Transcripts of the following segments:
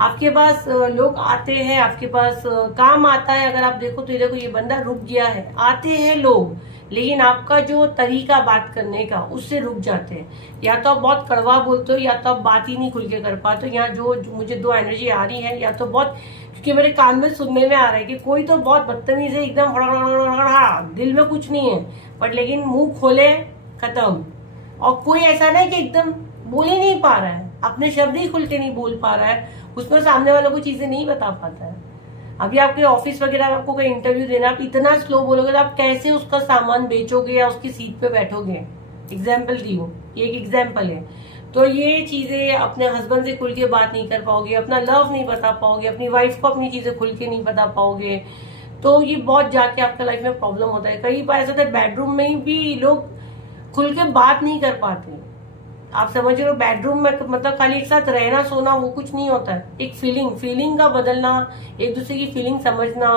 आपके पास लोग आते हैं, आपके पास काम आता है। अगर आप देखो तो ये देखो, ये बंदा रुक गया है। आते हैं लोग, लेकिन आपका जो तरीका बात करने का उससे रुक जाते हैं। या तो आप बहुत कड़वा बोलते हो, या तो आप बात ही नहीं खुल के कर पाते हो। यहाँ जो मुझे दो एनर्जी आ रही है, या तो बहुत, क्योंकि मेरे कान में सुनने में आ रहा है कि कोई तो बहुत बदतमीज है एकदम, दिल में कुछ नहीं है बट लेकिन मुंह खोले खत्म। और कोई ऐसा नहीं कि एकदम बोल ही नहीं पा रहा है, अपने शब्द ही खुल के नहीं बोल पा रहा है, उसमें सामने वालों को चीजें नहीं बता पाता है। अभी आपके ऑफिस वगैरह आपको कोई इंटरव्यू देना, आप इतना स्लो बोलोगे तो आप कैसे उसका सामान बेचोगे या उसकी सीट पे बैठोगे। एग्जाम्पल दी हो, ये एक एग्जाम्पल है। तो ये चीजें अपने हस्बैंड से खुल के बात नहीं कर पाओगे, अपना लव नहीं बता पाओगे, अपनी वाइफ को अपनी चीजें खुल के नहीं बता पाओगे, तो ये बहुत जाके आपके लाइफ में प्रॉब्लम होता है। कई बार ऐसा होता है बेडरूम में भी लोग खुल के बात नहीं कर पाते। आप समझ रहे हो, बेडरूम में मतलब खाली एक साथ रहना सोना वो कुछ नहीं होता है। एक फीलिंग का बदलना, एक दूसरे की फीलिंग समझना,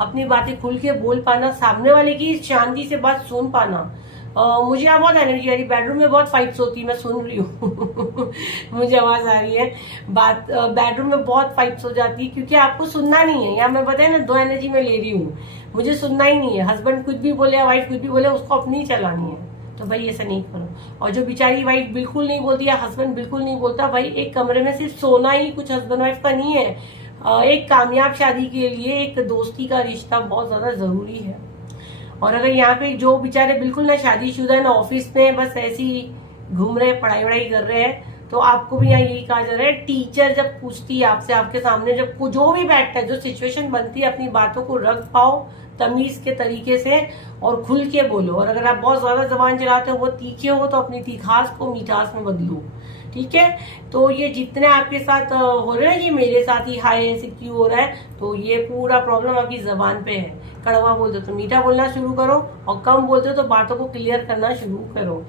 अपनी बातें खुल के बोल पाना, सामने वाले की शांति से बात सुन पाना। मुझे यहाँ बहुत एनर्जी आ रही, बेडरूम में बहुत फाइट्स होती है, मैं सुन रही हूँ मुझे आवाज आ रही है। बात बेडरूम में बहुत फाइट्स हो जाती है क्योंकि आपको सुनना नहीं है। या मैं बताया ना, दो एनर्जी में ले रही हूँ, मुझे सुनना ही नहीं है। हस्बैंड कुछ भी बोले या वाइफ कुछ भी बोले, उसको अपनी चलानी है। तो भाई ऐसा नहीं करो। और जो बेचारी वाइफ बिल्कुल नहीं बोलती या हस्बैंड बिल्कुल नहीं बोलता, भाई एक कमरे में सिर्फ सोना ही कुछ हस्बैंड वाइफ का नहीं है। एक कामयाब शादी के लिए एक दोस्ती का रिश्ता बहुत ज्यादा जरूरी है। और अगर यहाँ पे जो बेचारे बिल्कुल ना शादीशुदा ना ऑफिस में बस ऐसी घूम रहे, पढ़ाई वढ़ाई कर रहे हैं, तो आपको भी यहाँ यही कहा जा रहा है, टीचर जब पूछती है आपसे, आपके सामने जब जो भी बैठता है, जो सिचुएशन बनती है, अपनी बातों को रख पाओ तमीज के तरीके से और खुल के बोलो। और अगर आप बहुत ज्यादा जबान चलाते हो, वो तीखे हो, तो अपनी तीखास को मिठास में बदलो। ठीक है, तो ये जितने आपके साथ हो रहे हैं, ये मेरे साथ ही हाय ऐसे क्यों हो रहा है, तो ये पूरा प्रॉब्लम आपकी जबान पे है। कड़वा बोलते हो तो मीठा बोलना शुरू करो, और कम बोलते हो तो बातों को क्लियर करना शुरू करो।